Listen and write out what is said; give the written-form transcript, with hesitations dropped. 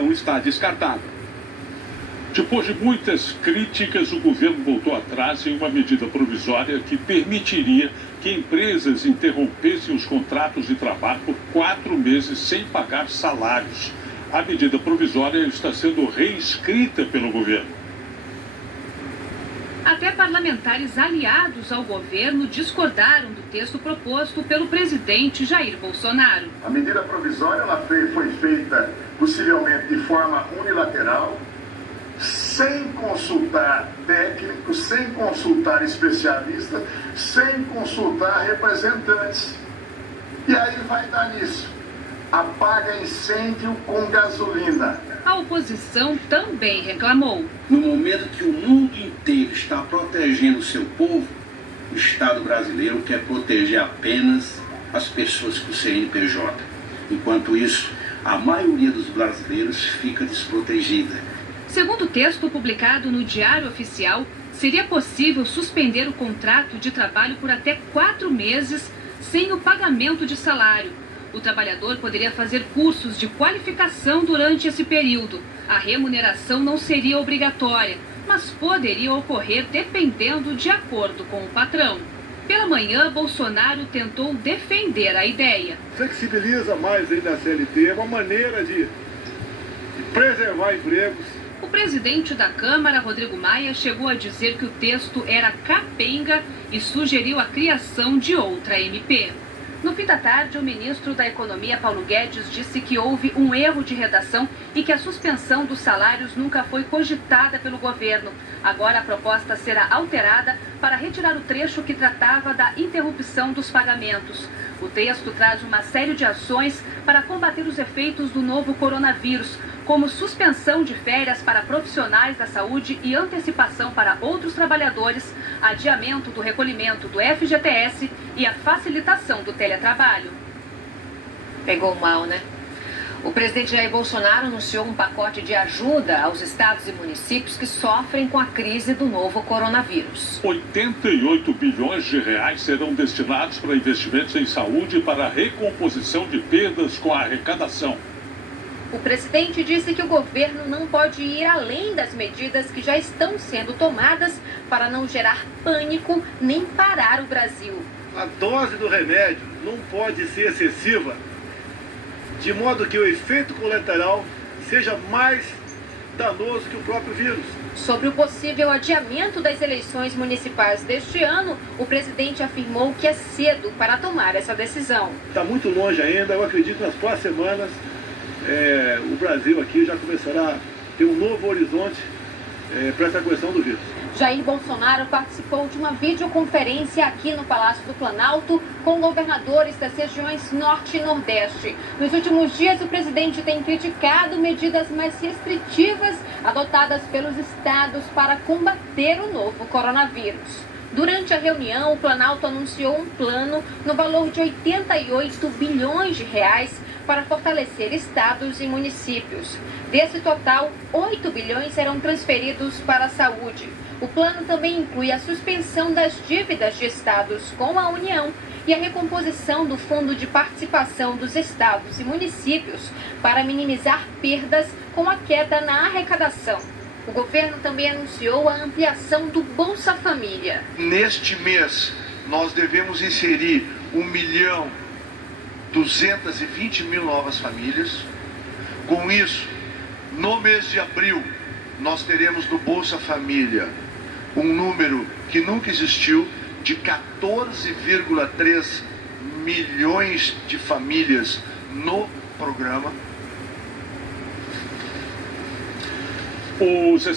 não está descartada. Depois de muitas críticas, o governo voltou atrás em uma medida provisória que permitiria que empresas interrompessem os contratos de trabalho por 4 meses sem pagar salários. A medida provisória está sendo reescrita pelo governo. Até parlamentares aliados ao governo discordaram do texto proposto pelo presidente Jair Bolsonaro. A medida provisória ela foi feita possivelmente de forma unilateral, sem consultar técnicos, sem consultar especialistas, sem consultar representantes. E aí vai dar nisso. Apaga incêndio com gasolina. A oposição também reclamou. No momento que o mundo inteiro está protegendo o seu povo, o Estado brasileiro quer proteger apenas as pessoas com CNPJ. Enquanto isso, a maioria dos brasileiros fica desprotegida. Segundo o texto publicado no Diário Oficial, seria possível suspender o contrato de trabalho por até 4 meses sem o pagamento de salário. O trabalhador poderia fazer cursos de qualificação durante esse período. A remuneração não seria obrigatória, mas poderia ocorrer dependendo de acordo com o patrão. Pela manhã, Bolsonaro tentou defender a ideia. Flexibiliza mais ainda a CLT, é uma maneira de preservar empregos. O presidente da Câmara, Rodrigo Maia, chegou a dizer que o texto era capenga e sugeriu a criação de outra MP. No fim da tarde, o ministro da Economia, Paulo Guedes, disse que houve um erro de redação e que a suspensão dos salários nunca foi cogitada pelo governo. Agora a proposta será alterada para retirar o trecho que tratava da interrupção dos pagamentos. O texto traz uma série de ações para combater os efeitos do novo coronavírus, como suspensão de férias para profissionais da saúde e antecipação para outros trabalhadores, adiamento do recolhimento do FGTS e a facilitação do teletrabalho. Pegou mal, né? O presidente Jair Bolsonaro anunciou um pacote de ajuda aos estados e municípios que sofrem com a crise do novo coronavírus. 88 bilhões de reais serão destinados para investimentos em saúde e para a recomposição de perdas com a arrecadação. O presidente disse que o governo não pode ir além das medidas que já estão sendo tomadas para não gerar pânico nem parar o Brasil. A dose do remédio não pode ser excessiva, de modo que o efeito colateral seja mais danoso que o próprio vírus. Sobre o possível adiamento das eleições municipais deste ano, o presidente afirmou que é cedo para tomar essa decisão. Está muito longe ainda, eu acredito que nas próximas semanas o Brasil aqui já começará a ter um novo horizonte para essa questão do vírus. Jair Bolsonaro participou de uma videoconferência aqui no Palácio do Planalto com governadores das regiões Norte e Nordeste. Nos últimos dias, o presidente tem criticado medidas mais restritivas adotadas pelos estados para combater o novo coronavírus. Durante a reunião, o Planalto anunciou um plano no valor de 88 bilhões de reais para fortalecer estados e municípios. Desse total, 8 bilhões serão transferidos para a saúde. O plano também inclui a suspensão das dívidas de estados com a União e a recomposição do Fundo de Participação dos Estados e Municípios para minimizar perdas com a queda na arrecadação. O governo também anunciou a ampliação do Bolsa Família. Neste mês, nós devemos inserir 1.220.000 novas famílias. Com isso, no mês de abril, nós teremos no Bolsa Família um número que nunca existiu de 14,3 milhões de famílias no programa.